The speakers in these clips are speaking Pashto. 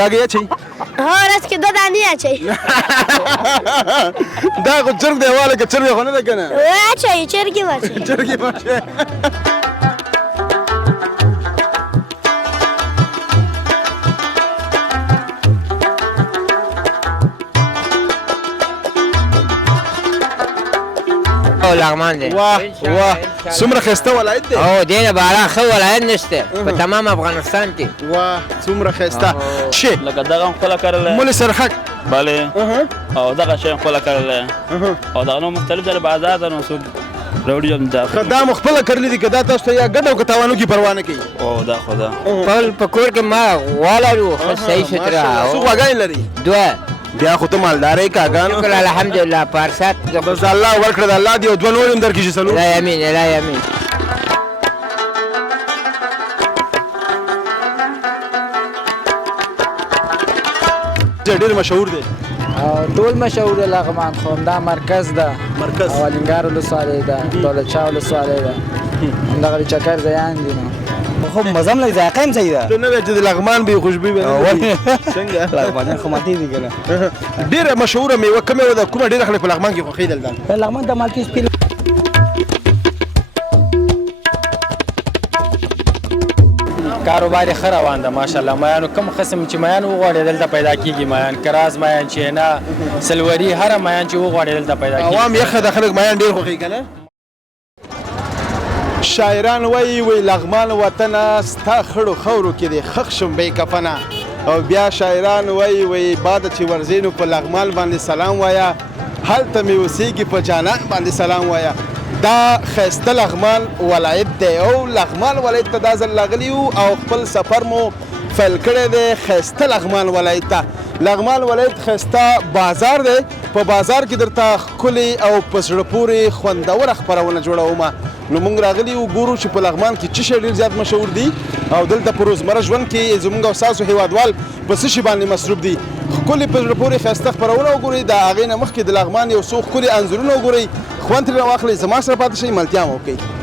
داګه اچي هو رس کې دوه دانې اچي دا خو چرګ دی واله که چرګ خو نه ده کنه اچي چرګي واچي چرګي واچي او لغمان دی واه واه څومره ښایسته ولایت دی او دینه بارا ښه ولایت نشته په تمام افغانستان کې واه څومره ښایسته شي لکه دغه هم خپله کرلی مولې سرخک بله او دغه شی هم خپله کرلی او دغه نو مختلف دی بازار ده نو څوک راوړي هم دا ښه دا مو خپله کرلي دي که دا تاسو ته یا ګټه او که تاوانو کې پروا نه کوي او دا خو ده خپل په کور کې ما غوا لرو ښه صحیح ستره څو غواګانې لري دوه بیا خو ته مالدار یې کاګانو شکر الحمدلله پارسات بس د الله ورکړه د الله دي او دوه نور هم درکړي چې څلور لا یمین لا یمین ډېر مشهور دی ټول مشهور دی لغمان خو همدا مرکز ده مرکز او الینګار ولسوالۍ ده دولت شاه ولسوالۍ ده همدغه د چکر ځایان دي نو خب مزه هم لږ ذایقه هم صحیح ده ته نه وایې چې د لغمان به یې خوشبوي به نه څنګه لغمانیان خو ماتې دي که نه ډېره مشهوره میوه کومه میوه ده کومه ډېره خلک په لغمان کې خوښوي دلته لغمان د مالټې سپین کاروبار یې ښه روان ده ماشاءالله میانو کوم قسم چې میان وغواړي دلته پیدا کېږي میان کراز میان چینا سلوري هره میان چې وغواړي دلته پیدا کېږي عوام یخه د خلک میان ډېر خوښوي که نه شاعران وایي لغمان وطنه ستا خړو خاورو کې دی خښ شم بې کفنه او بیا شاعران وایي باده چې ورځې نو په لغمان باندې سلام وایه هلته مې اوسېږي په جانان باندې سلام وایه دا ښایسته لغمان ولایت دی او لغمان ولایت ته دا ځل راغلي یو او خپل سفر مو پیل کړی دی ښایسته لغمان ولایت ته لغمان ولایت ښایسته بازار دی په بازار کې درته ښکلې او په زړه پورې خوندوره خپرونه جوړومه نو موږ راغلي یو ګورو چې په لغمان کې څه شی ډېر زیات مشهور دي او دلته په روزمره ژوند کې زموږ او ستاسو هېوادوال په څه شي باندې مصروف دي ښکلې په زړه پورې ښایسته خپرونه وګورئ د هغې نه مخکې د لغمان یو څو ښکلي انځورونه وګورئ خوند ترې راواخلئ زما سره پاتې شئ ملتیا مو وکړئ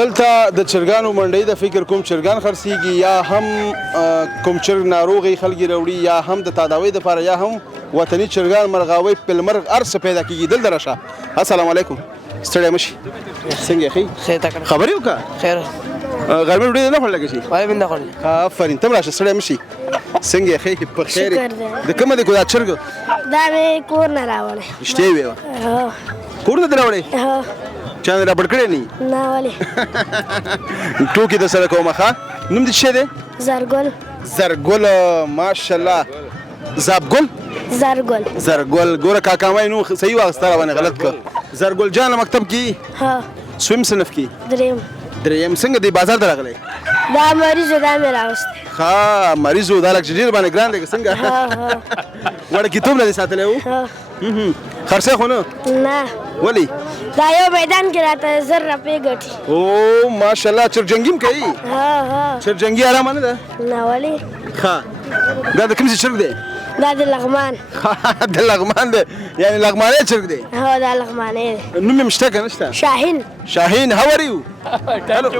دلته د چرګانو منډۍ د فکر کوم چرګان خرڅېږي یا هم کوم چرګ ناروغي خلک راوړي یا هم د تداوۍ دپاره یا هم وطني چرګان مرغاوۍ پلمرغ هر څه پیدا کېږي دلته راشه السلام علیکم ستړی مه شي څنګه یې ښې خبرې وکړه خیر غرمې ډوډۍ نه خوړله که شي وایي مې نه خوړلې آفرین ته هم راشه ستړی مه شي څنګه یې ښې په خیر د کومه دی دا چرګ دا مې کور نه راوړی رښتیا یې ویوه کور نه دې راوړی چا نه رابړ کړی نه نه ولې ټوکې در سره کومه ښه نوم دې څه دی زرګل زرګل ماشاءالله زابګل زرګل ګوره کاکا وایي نوم صحیح واخسته راباندې غلط کړ زرګل جان مکتب کې ها سویم صنف کې دریم څنګه دی بازار ته راغلی دا مریض دا مې راوستی ښه مریض و دا لږ ډېر باندې ګران دی که څنګه وړکیتوب نه دې ساتلی و خرڅی خو نه ولې دا یو میدان کې راته 1000 روپۍ ګټي او ماشاءالله چرجنګي هم کوي چرجنګي ارامه نه ده نه ولې ښه دا د کوم ځای چرګ دی دا د لغمان د لغمان دی یعنې لغمانی چرګ دی هو دا لغمانی دی نوم یې شته که نه شته شاهین how are you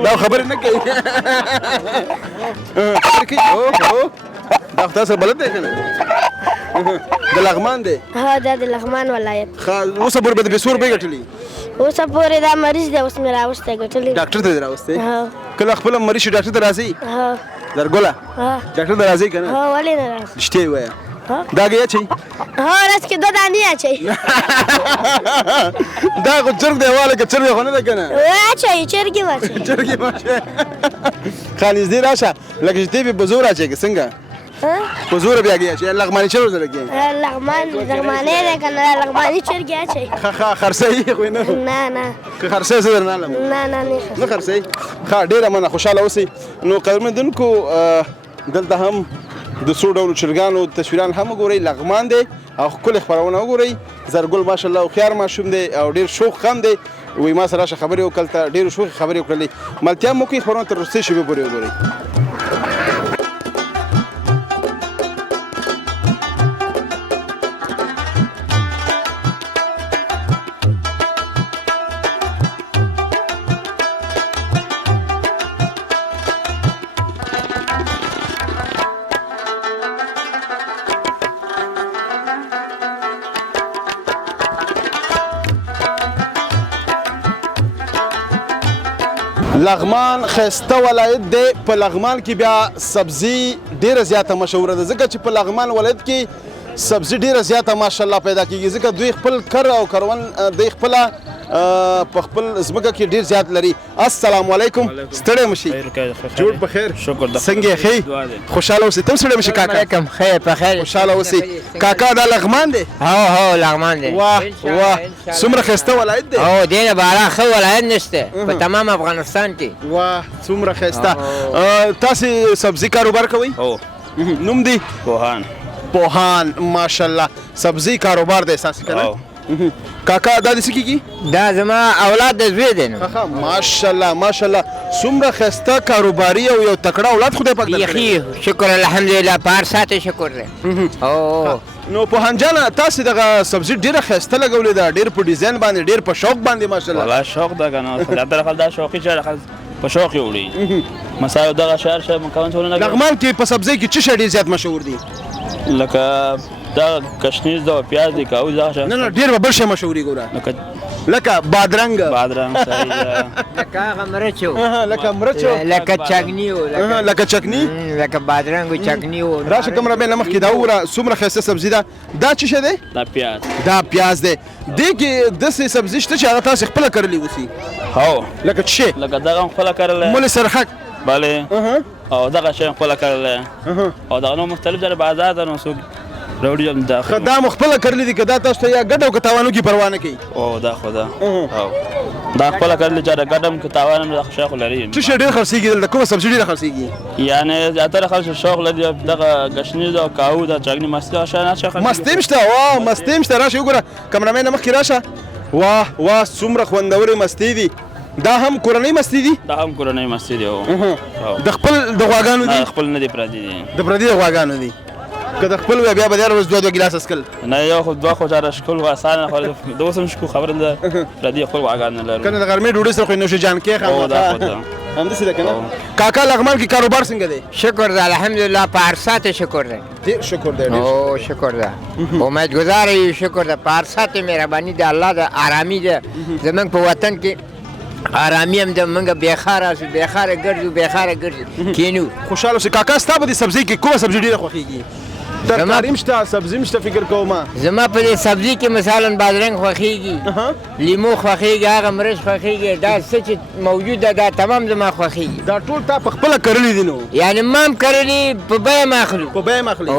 دا خبرې نه کوي دا خو تاسو بلد دی که نه د لغمان دی ها دا د لغمان ولایت اوسه پورې به د پیسو روپۍ ګټلي اوسه پورې دا مریض دی اوس مې راوستی ګټلی ډاکټر ته دې راوستی کله خپله مریض شي ډاکټر ته راځئ زرګله ډاکټر ته راځئ که نه ولې نه راځم رښتیا یې ووایه داګه اچي ها ورځ کې 2 دانې اچي دا خو چرګ دی واله که چرګ خو نه ده کنه اچي چرګي واچي چرګ ماشه خالص دی راشه لکه چې دی په زور اچي څنګه په زور بیا کېږي چې لغمانی چرګ سره کېږي لغمانې ده کنه لغماني چرګي اچي خرڅي خو نه که خرڅي زه درنه لم نه خرڅي ښه ډېره مننه خوشحاله اوسئ نو قدرمنونکو دلته هم د څو ډولو چرګانو تصویران هم وګورئ لغمان دی او ښکلې خپرونه وګورئ زرګل ماشاءالله هوښیار ماشوم دی او ډېر شوق هم دی وایي ما سره راشه خبرې وکړل ته ډېرو شوقې خبرې وکړلې ملتیا مو کوي خپرونه تر وروستۍ شېبې پورې وګورئ لغمان خسته ولایت دی په لغمان کې بیا سبزي ډیره زیاته مشهوره ده ځکه چې په لغمان ولایت کې سبزي ډیره زیاته ماشاءالله پیدا کیږي ځکه دوی خپل کر او کروان دوی خپله په خپل ځمکه کې ډیر زیات لري السلام علیکم ستړی مشي جوړ په خیر شکر ده څنګه ښې خوشحاله اوسئ ته هم ستړی مشي کاکا علیکم خیر په خیر خوشحاله اوسئ کاکا دا لغمان دی هو لغمان دی واه څومره ښایسته ولایت دی هو دینه بارا ښه ولایت نشته په تمام افغانستان کې واه څومره ښایسته تاسې سبزي کاروبار کوئ هو نوم دی پوهان ماشاءالله سبزي کاروبار دی اساسي کنه کاکا دا د څه کیږي دا زما اولاد د زوی دی نو ماشاءالله څومره ښایسته کاروباري او یو تکړه اولاد خدای پاک درکړی بیخي شکر الحمدلله په هر ساعت شکر دی نو پوهان جانه تاسې دغه سبزي ډېره ښایسته لګولې ده ډېر په ډیزاین باندې ډېر په شوق باندې ماشاءالله والله شوق ده کنه زیاتره خلک دا شوقي چې خلک په شوق یې وړي مثلا دغه شهر مکمل ټولنه لغمان کې په سبزي کې څه شی ډېر زیات مشهور دي لکه دا کشنیز دا پیاز دی کاوز دا شهر نه ډېر به بل شی مشهوري ګوره لکه بادرنګ صحیح ده لکه هغه مرچو لکه مرچو لکه چکنی لکه چکنی لکه بادرنګ او چکنی راشه کمره به نمخ کې دا وره څومره ښایسته سبزي ده دا څه شی دی دا پیاز دی دې کې داسې سبزي شته چې هغه تاسې خپله کرلې اوسي هو لکه څه شی لکه دغه هم خپله کرلی مولې سرخک بله او دغه شی هم خپله کرلی او دغه نو مختلف ځای بازار ده نو څوک راوړي هم داخل دا مخبله کرلی دي که دا تاسو ته یا ګډ او که تاوانو کې پروا نه کوي او دا خو ده دا خپله کرلی چې د ګډ هم که تاوان هم دغه شی خو لري څه شی ډېر خرڅېږي دلته کومه سبزي ډېره خرڅېږي یعنې زیاتره خلک شوق لري دغه ګشنیز او کاو دا چکني مستې او شیان هر شی مستې هم شته واه مستې هم شته راشه وګوره کمرمین مخکې راشه واه څومره خوندورې مستې دي دا هم کورنۍ مستې دي دا هم کورنۍ مستې دي د خپل د غواګانو دي خپل نه دي پردي دي د پردي د غواګانو دي که د خپل وي بیا به هره ورځ دوه ګیلاس څښل نه یو خو دوه خو چاره ښکل اسانه خو د اوس هم شکو خبره ده پردي خپل غواګان نه لرو کنه د غرمې ډوډۍ سره خو نوش جان کې او دا خو ده همداسې ده کنه کاکا لغمان کې کاروبار څنګه دی شکر ده الحمدلله په هر ساعت شکر ده ډېر شکر دی او شکر ده امیدګزار یو شکر ده په هر ساعت مهرباني د الله د آرامي ده زمونږ په وطن کې آرامي هم د موږ بېخاره ګرځو کینو خوشحاله اوسې کاکا ستا په دې سبزي کې کومه سبزي ډېره خوښېږي ترکاري هم شته سبزي هم شته فکر کوم زما په دې سبزي کې مثلا بادرنګ خوښېږي لیمو خوښېږي هغه مرچ خوښېږي دا څه چې موجود ده دا تمام زما خوښېږي دا ټول تا په خپله کرلي دي نو یعنې ما هم کرلي په بیه م اخلو په بیه م اخلي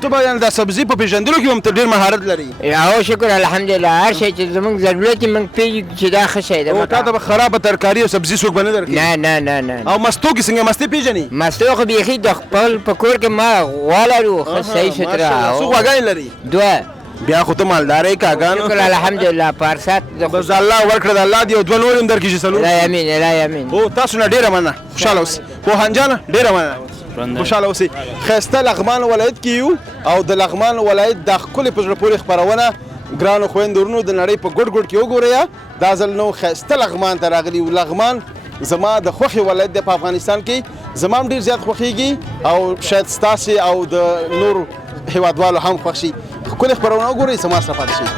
ته به یعنې دا سبزي په پېژندلو کې هم ته ډېر مهارت لري او شکر الحمدلله هر شی چې زموږ ضرورت یې موږ پېژنو چې دا ښه شی ده تا ته به خرابه ترکاري او سبزي څوک به نه درکوي نه او مستو کې څنګه مستې پېژنې مستو خو بیخي د خپل په کور کې ما غوا صحیح ستره څو غواګانې لري دوه بیا خو ته مالدار یې کاګانو شکر الحمدلله په هر ساعت بس الله ورکړه د الله دي او دوه نور هم درکړي چې څلور لا یمین او تاسو نه ډېره مننه خوشحاله اوسئ پوهان جانه ډېره مننه خوشحاله اوسئ ښایسته لغمان ولایت کې یو او د لغمان ولایت دا ښکلې په زړه پورې خپرونه ګرانو خویندو ورونو د نړۍ په ګوټ کې وګورئ دا ځل نو ښایسته لغمان ته راغلي یو لغمان زما د خوښې ولایت دی په افغانستان کې زما هم ډېر زیات خوښېږي او شاید ستاسې او د نور هیوادوالو هم خوښ شي ښکلې خپرونه وګورئ زما سره پاتې شئ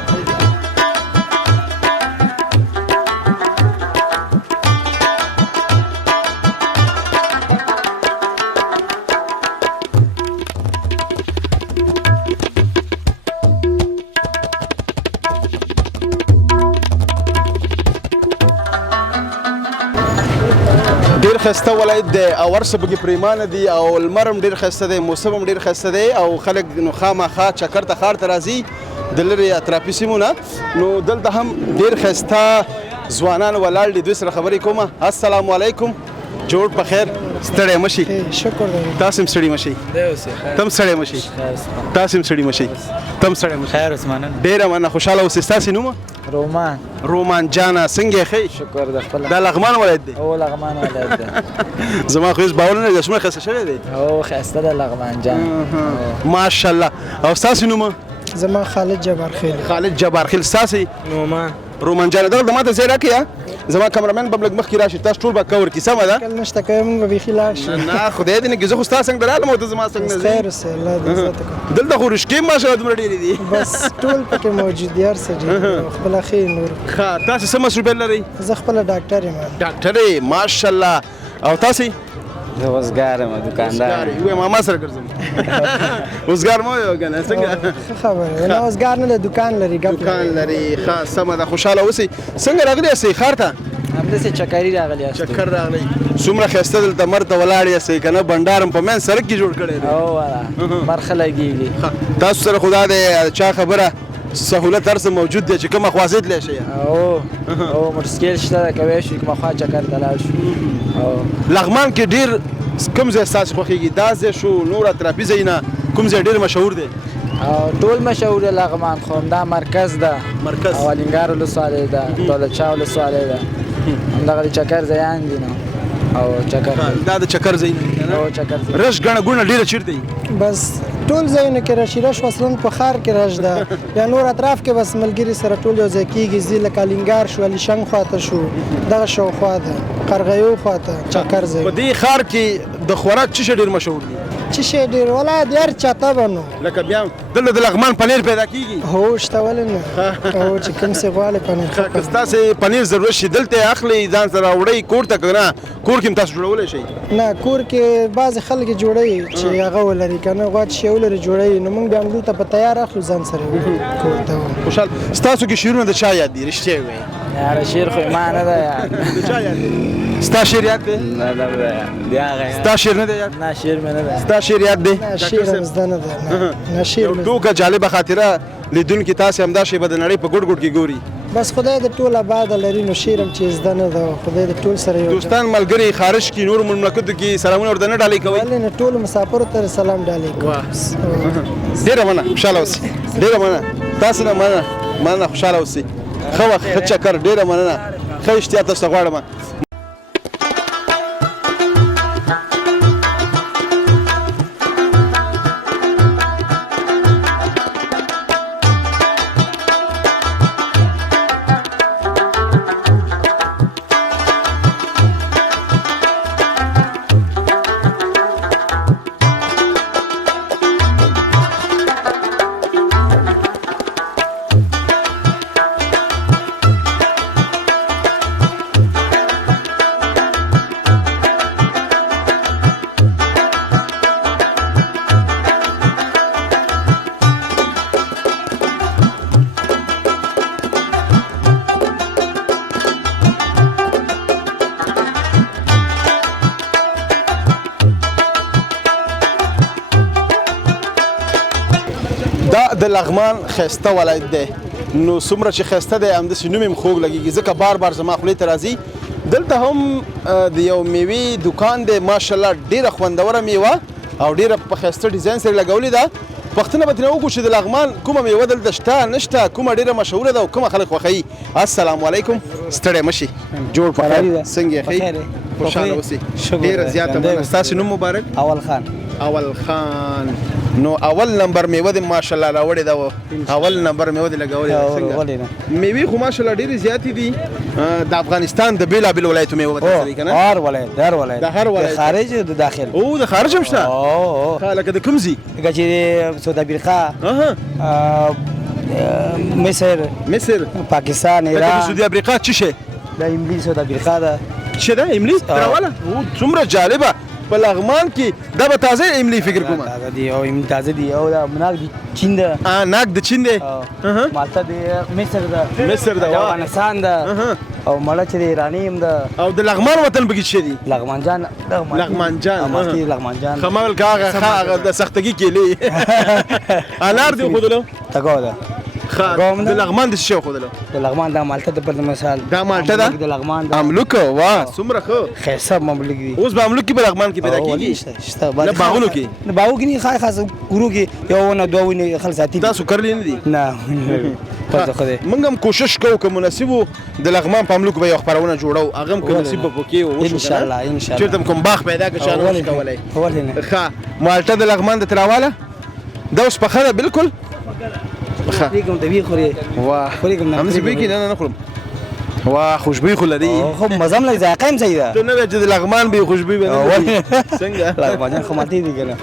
ښایسته ولایت دی او هر څه پکې پریمانه دي او لمر هم ډېر ښایسته دی، موسم هم ډېر ښایسته دی او خلک نو خامخا چکر ته ښار ته راځي د لرې اطرافي سیمو نه. نو دلته هم ډېر ښایسته ځوانان ولاړ دي، دوی سره خبرې کومه. السلام علیکم، جوړ په خیر، ستړی مه شئ. شکر دی. تاسو هم ستړي مه شئ، تم ستړی مه شئ، تاسو هم ستړي مه شئ، تم ستړی مه شئ. خیر عثمان. ډېره مننه، خوشحاله اوسئ. ستاسې نوم؟ رومان. رومان جانه، څنګه یې ښه؟ شکر د خپل. دا لغمان ولایت دی؟ او لغمان ولایت دی. زما خو هېڅ باور نه لري، څومره ښایسته شوی دی. او ښایسته دی لغمان جان. ماشاءالله. او ستاسې نوم؟ زما خالد جبار خیل. خالد جبار خیل. ستاسې؟ رومان جانه. دغه ماته ځای راکړئ. زما کمرمین به لږ مخکې راشي، تاسو ټول به کور کړي، سمه ده؟ کله نشته کوي، موږ به بیخي لاړ شو. نه خدای دې نه کړي، زه خو ستا څنګ ته رالم او ته زما څنګ نه ځې. خیر اوسې، الله دې عزت وکړي. دلته خو رشقې ماشاءالله دومره ډېرې دي. بس ټول پکې موجود دي، هر څه دي. خپله ښې نور. ښه، تاسې څه مصروفیت لرئ؟ زه خپله ډاکټر یم. ډاکټر یې، ماشاءالله. او تاسې؟ زه وزګار یم، دکاندار. وایي ماما سره ګرځم. وزګار مه وایه که نه، څنګه؟ ښه خبره ده. نه وزګار نه دی، دکان لري. دکان لري. ښه، سمه ده، خوشحاله اوسئ. څنګه راغلي یاستئ ښار ته؟ همداسې چکري راغلی یاستو. چکر راغلی. څومره ښایسته دلته مر ته ولاړ یاستئ که نه، بنډار هم په منځ سړک کې جوړ کړی دی. او والا مرخه لګېږي. تاسو سره خو دا دی چا خبره سهولت هر څه موجود دی چې کومه خوا ځې تللی شئ. او موټرسایکل شته ده، کولی شو کومه خوا چکر ته لاړ شو. لغمان کې ډېر کوم ځای ستاسې خوښېږي؟ دا ځای شو، نور اطرافي ځایونه کوم ځای ډېر مشهور دی؟ ټول مشهور دی لغمان، خو همدا مرکز ده. مرکز او الینګار ولسوالۍ ده، دولت شاه ولسوالۍ ده، همدغه د چکر ځایان دي نو. او چکر دا د چکر ځای نه؟ او چکر ځای رش ګڼه ګوڼه ډېره چیرته وي؟ بس ټول ځایونه کې رش رش اصلا په ښار کې رش ده. یا نور اطراف کې بس ملګري سره ټول یو ځای کېږي، ځي لکه الینګار شو، الیشنګ خواته شو، دغه شاوخوا ده، قرغیو خواته چکر ځای. په دې ښار کې د خوراک څه شی ډېر مشهور دي؟ څه شی ډېر ولایت د هر چا طبع نو. لکه بیا دلته د لغمان پنیر پیدا کېږي؟ هو شته، ولې نه. او چې کوم څه غواړې پنیر. که ستاسې پنیر ضرورت شي دلته یې اخلئ ځان سره وړئ کور ته، که نه کور کې هم تاسو جوړولی شئ؟ نه، کور کې بعضې خلک جوړوي چې هغه ولري، که نه غواړي چې ولري جوړوي، نو موږ بیا همدلته په تیار اخلو ځان سره کور ته. خوشحال. ستاسو کې شعرونه د چا یاد دي؟ رښتیا ووایئ. یاره شعر خو ما نه ده یار. د چا یاد دی؟ ستا شعر یاد دی؟ نه ده یار. ستا شعر نه دی یاد؟ نه شعر مې نه ده. ستا شعر یاد دی؟ نه شعر هم زده نه ده. نه شعر یو ټوکه جالبه خاطره لیدونکي تاسې همدا شی به د نړۍ په ګوټ ګوټ کې ګوري. بس خدای د ټول آباده لري، نو شعر هم چې زده نه ده، خدای د ټول سره یو. دوستان ملګري خارج کې نور مملکتو کې سلامونه ورته نه ډالۍ کوئ؟ ولې نه، ټولو مسافرو ته سلام ډالۍ کوم. ډېره مننه، خوشحاله اوسئ. ډېره مننه، تاسو نه مننه، خوشحاله اوسئ. ښه وخت، ښه چکر، ډېره مننه، ښه اشتیا تاسو ته غواړم. دا د لغمان ښایسته ولایت دی، نو څومره چې ښایسته دی همداسې نوم یې خوږ لګېږي، ځکه بار بار زما خولې ته راځي. دلته هم د یو میوې دکان دی، ماشاءالله ډېره خوندوره میوه او ډېره په ښایسته ډیزاین سره لګولې ده. پوښتنه به ترې وکړو چې د لغمان کومه میوه دلته شته نشته، کومه ډېره مشهوره ده او کومه خلک خوښوي. السلام علیکم، ستړی مه شئ، جوړ په خیر، څنګه یې ښه؟ خوشحاله اوسئ. ډېره زیاته مننه. ستاسې نوم مبارک؟ اول خان. اول خان. نو اول نمبر میوه دې ماشاءالله راوړې ده، اول نمبر میوه دې لګولې ده. څنګه میوې خو ماشاءالله ډېرې زیاتې دي، د افغانستان د بېلابېلو ولایتو میوه به تاسو لرئ که نه؟ هر ولایت، هر ولایت، د هر ولایت، د خارج د داخل. او د خارج هم شته؟ لکه د کوم ځای؟ لکه چې سود افریقا، مصر، پاکستان، ایران. لکه د سعودي افریقا څه شی؟ د املی سود افریقا ده. څه ده املی؟ راوله څومره جالبه. په لغمان کې دا به تازه املی فکر کوم تازه دی او تازه دی او دا مناک دی چین ده ناک د چین دی مالټه دی مصر ده مصر ده افغانستان ده او مړه چې د ایرانی هم ده او د لغمان وطن پکې څه دی لغمان جان لغمان جان مالټي لغمان جان خمال کاغه د سختګي کېلې انار دی خودلو تګو ده د لغمان د څه خودلو د لغمان دا مالټه د پر مثال دا مالټه ده د لغمان ده املوک واه څومره خو خیسه مملک دي اوس به املوک کې په لغمان کې پیدا کیږي نه باغونو کې نه باغو کې نه خاص ګورو کې یو نه دوه نه خل ساتي تاسو کړلی نه دي نه پته خو دې موږ هم کوشش کوو که مناسبو د لغمان په املوک به یو خبرونه جوړو هغه هم که نصیب به پکې وشو ان شاء الله ان شاء الله چېرته کوم باغ پیدا که شان نشي کولی ولې نه ښه مالټه د لغمان د تراواله دا اوس پخه ده بالکل کوم د وی خوري واه کوم هم زه به کې نه خورم واه خوشبوئی خو لري خو مزم لګ ذائقه هم صحیح ده ته نه چې د لغمان به خوشبوئی به څنګه لغمان خو ماتې دي کنه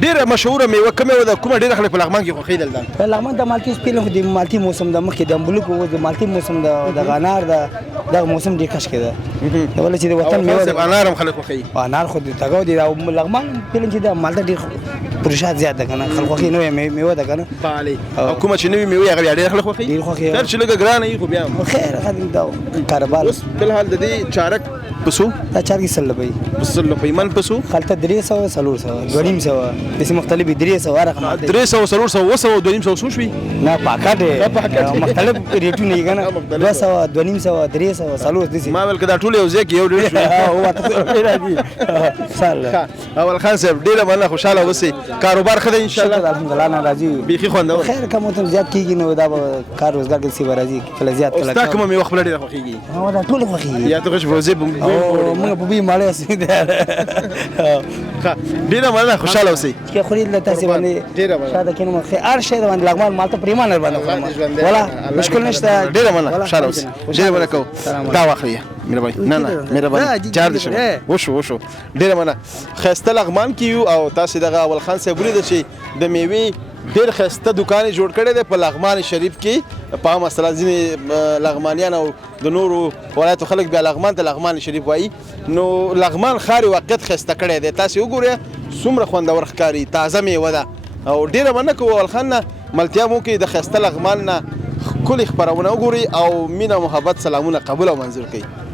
ډیره مشهوره میوه کومه ده کومه ډیره خلک په لغمان کې خوښي دلته لغمان د مالټي سپیل خو د مالټي موسم د مخکې د امبلوک او د مالټي موسم د غنار د موسم ډیر کش کېده ولې چې د وطن میوه د انار هم خلک خوښي انار خو د تګو دي او لغمان پیلن چې د مالټه ډیر پرشاد زیات ده کنه خلک خوښي نو میوه ده کنه بالي او کومه چې نوې میوه هغه ډیر خلک خوښي ډیر خوښي تر چې لګ ګران یې خو بیا خیر خدای دا کاروبار اوس بلحال د دې چارک پسو دا چار کې سل لبي بسل پیمن پسو خلته 300 سلور 100 غنیم 100 د مختلفي 300 رقم 300 سلور 100 200 سو شوي نه پاکټ مختلف ریټونه یې کنه 200 200 300 سلور دي ما ول کدا ټول یو ځای کې یو ډیر شوي او ته راځي سال اول خان صاحب ډیره مننه خوشاله اوسئ کاروبار ښه دی ان شاء الله الحمدلله نه راځي بيخي خوندور خیر کوم ته زیات کیږي نو دا کار روزګار کې سی راځي کله زیات کله استا کوم می وخت ډیره خوښیږي او دا ټول خوښي یا ته خوش فوزي موږ په بي مالې سي ډیره مننه خوشاله اوسئ کې خوري د تاسو باندې ډیره مننه شاده کینو خیر هر شی باندې لغمان مالته پریمانه باندې ولا مشکل نشته ډیره مننه خوشاله اوسئ ډیره مننه کو دا واخليه مهرباني نه مهرباني چار دي وشو ډیره مننه خسته لغمان کیو او تاسو دغه اول خان صاحب لري د شي د میوي ډیر خسته دکان جوړ کړی دی په لغمان شریف کې په مسله ځینې لغمانیان او د نورو ولایتو خلک بیا لغمان ته لغمان شریف وایي نو لغمان ښار واقعیت خسته کړی دی تاسو وګورئ څومره خوندور ښکاري تازه میوه ده او ډیره مننه کوو اول خان نه ملتیا مو کې د خسته لغمان نه ښکلې خپرونه وګورئ او مینه محبت سلامونه قبول او منظور کړئ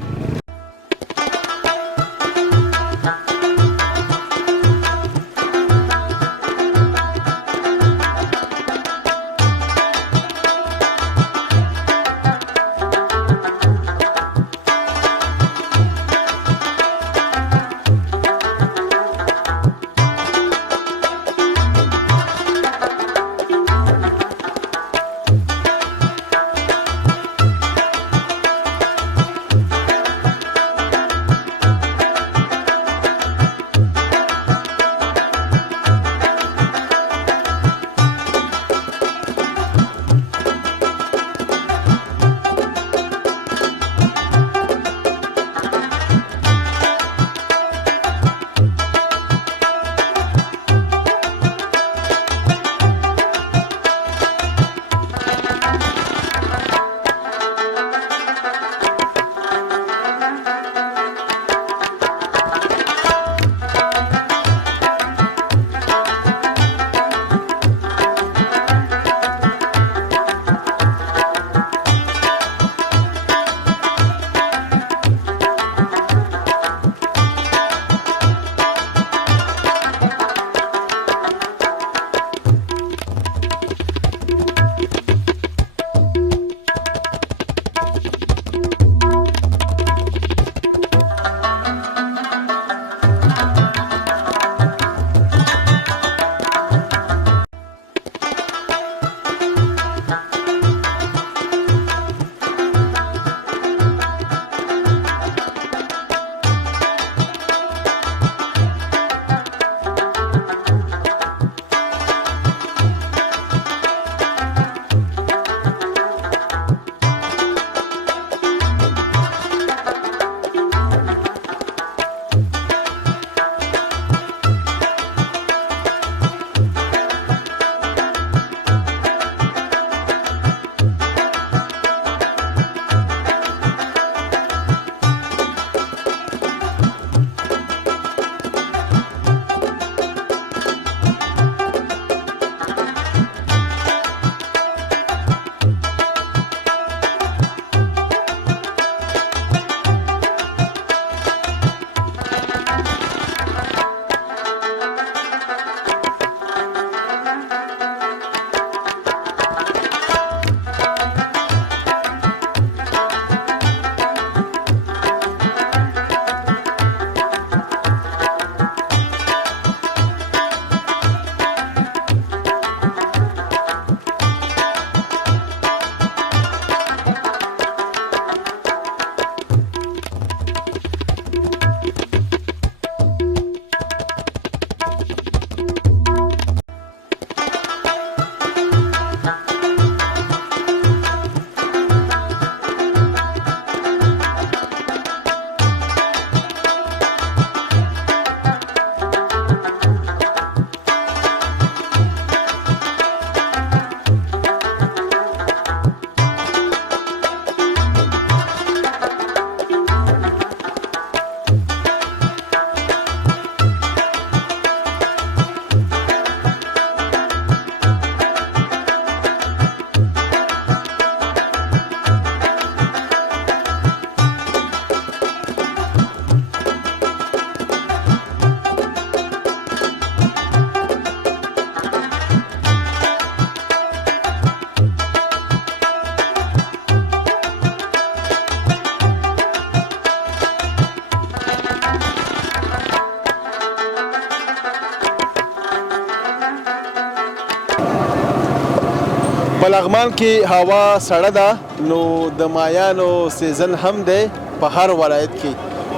لغمان کې هوا سړه ده نو د مایانو سیزن هم دی په هر ولایت کې.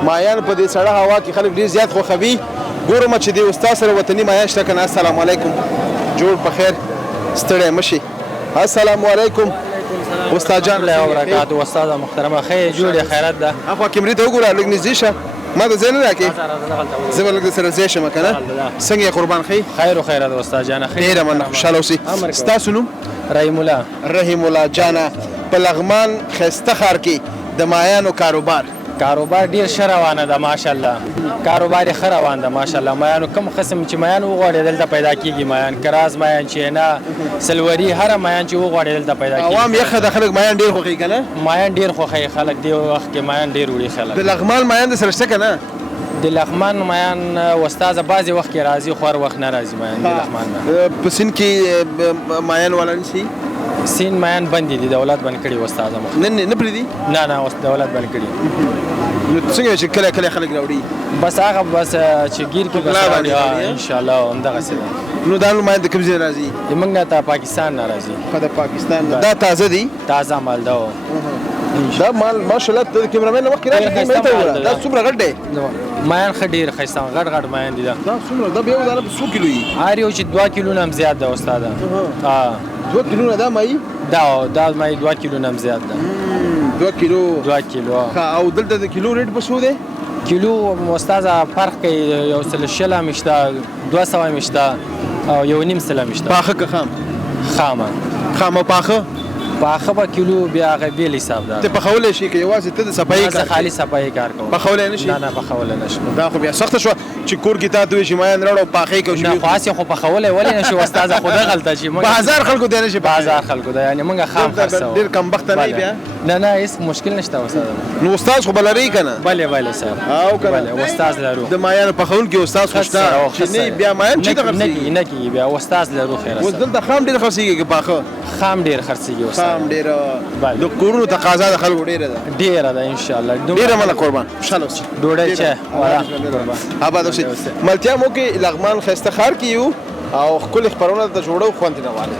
مایان په دې سړه هوا کې خلک ډېر زیات خوښوي. ګورم چې د استاد سره وطني مایان شته که نه. السلام علیکم، جوړ په خیر، ستړی مه شي. السلام علیکم استاد جان. الله وبرکاته. استاد محترمه خیر جوړ خیرات ده. اخوا کیمرې ته وګوره، لږ نږدې شه، ما ته ځای نه راکړې، زه به لږ درسره ځای شم که نه. څنګه یې قربان خیر؟ خیر و خیرات استاد جان. ډېره مننه، خوشحاله اوسئ. ستاسو نوم؟ رحیم الله. رحیم الله جانه. په لغمان ښایسته ښار کې د مایانو کاروبار ډیر ښه روانه ده ماشاءالله. کاروبار ښه روان ده ماشاءالله. مایانو کوم قسم چې مایان وغواړي دلته پیدا کیږي. مایان کراز مایان چینا سلوري هر مایان چې وغواړي دلته پیدا کیږي. عوام یخه د خلک مایان ډیر خوښي کنه. مایان ډیر خوښي خلک دی وخت کې مایان ډیر وړي خلک. د لغمان مایان د سره شته کنه. د لغمان مایان استاد بعضی وخت کې راځي خو وخت نه راځي مایان د لغمان نه. په سین کې مایان ولا نشي. سین مایان بند دي، دولت بند کړي استاد مخ. نه پریدي. نه دولت بند کړي. نو څنګه چې کله خلک راوړي؟ بس هغه بس چې گیر کې بس راوړي ان شاء الله همدغه څه ده. نو دا مایان د کوم ځای راځي؟ موږ نه ته پاکستان نه راځي. د پاکستان دا تازه دي؟ تازه مال ده. دا مال ماشاءالله د کیمرامین وخت راځي مې ته وره. دا څومره غټ دی؟ مایان ښه ډېر ښایسته غټ مایان دي. دا څومره دا به یو دانه 100 کیلو وي. هر یو چې 2 کیلو نه هم زیات ده استاد. 2 کیلو نه دا مای؟ دا مای 2 کیلو نه هم زیات ده. 2 کیلو. او دلته د کیلو ریټ په څو دی؟ کیلو استاد فرق کوي. یو سل شله مشته، 200 مشته او یو نیم سله مشته. پاخه که خامه پاخه به کیلو بیا هغه بیل حساب ده. ته پخولی شي که یوازې ته د صفایي کار؟ خالي صفایي کار کوم. پخولی نه شي؟ نه پخولی نه شي. دا خو بیا سخته شوه چې کور کې تا ته وایي چې مایان راوړه پاخه یې کوو. نه خو هسې خو پخولی ولې نه شي استاد؟ خو ده غلطه چې په 1000 خلکو دی نه شي. په 1000 خلکو ده یعنې موږ خام خرڅوو. ډېر کمبخته نه بیا؟ نه هېڅ مشکل نشته استاد. نو استاد خو به لرئ که نه؟ بله صاحب. او که نه استاد لرو. د مایانو پخوونکي استاد خو شته چې نه بیا مایان چېرته خرڅېږي؟ نه کېږي بیا استاد لرو. خیر اوس دلته خام ډېر خرڅېږي که پاخه؟ خام ډېر خرڅېږي استاد. خام ډېره د کورونو تقاضا د خلکو ډېره ده ان شاء الله. ډېره مننه قربان، خوشحاله اوسئ. ډوډۍ چای آباد اوسئ. ملتیا مو کې لغمان ښایسته ښار کې یو او ښکلې خپرونه درته جوړو، خوند یې نه والی.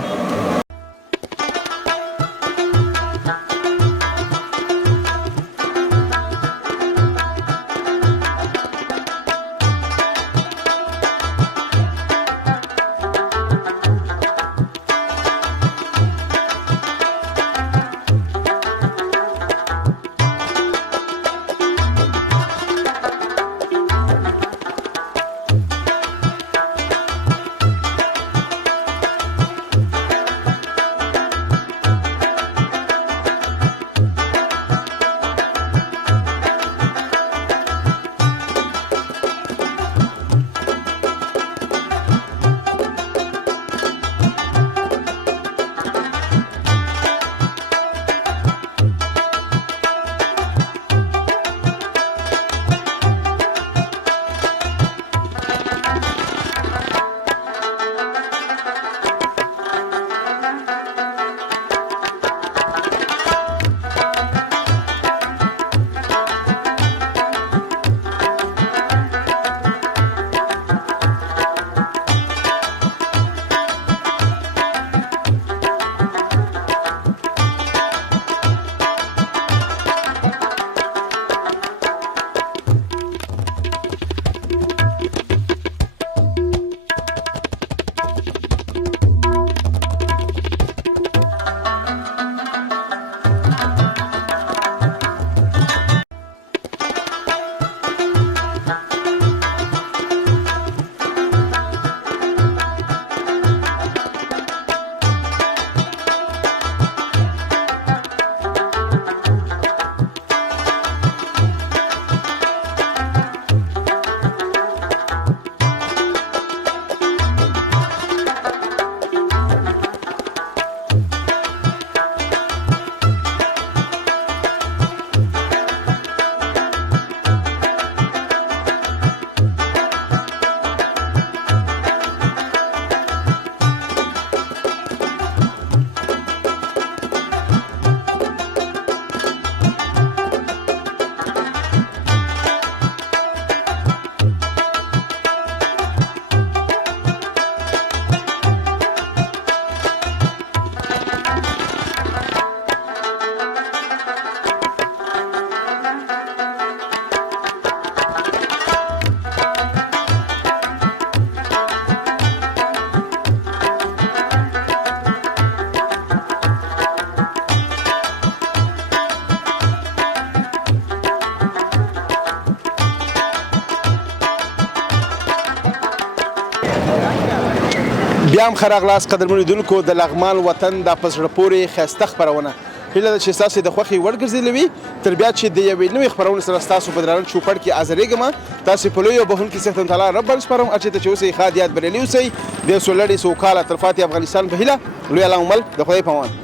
بیا هم ښه راغلاست قدرمنو لیدونکو د لغمان وطن دا په زړه پورې ښایسته خپرونه هیله ده چې ستاسو د خوښې وړ ګرځېدلې وي تر بیا چې د یوې نوې خپرونې سره ستاسو په درانه چوپړ کې حاضرېږم تاسو په لوی او بخښونکي څښتن تعالی رب باندې سپارم هر چېرته چې اوسئ ښاد یاد بریالي اوسئ د یو سوکاله تلپاتې افغانستان په هیله لوی الله مو مل د خدای په امان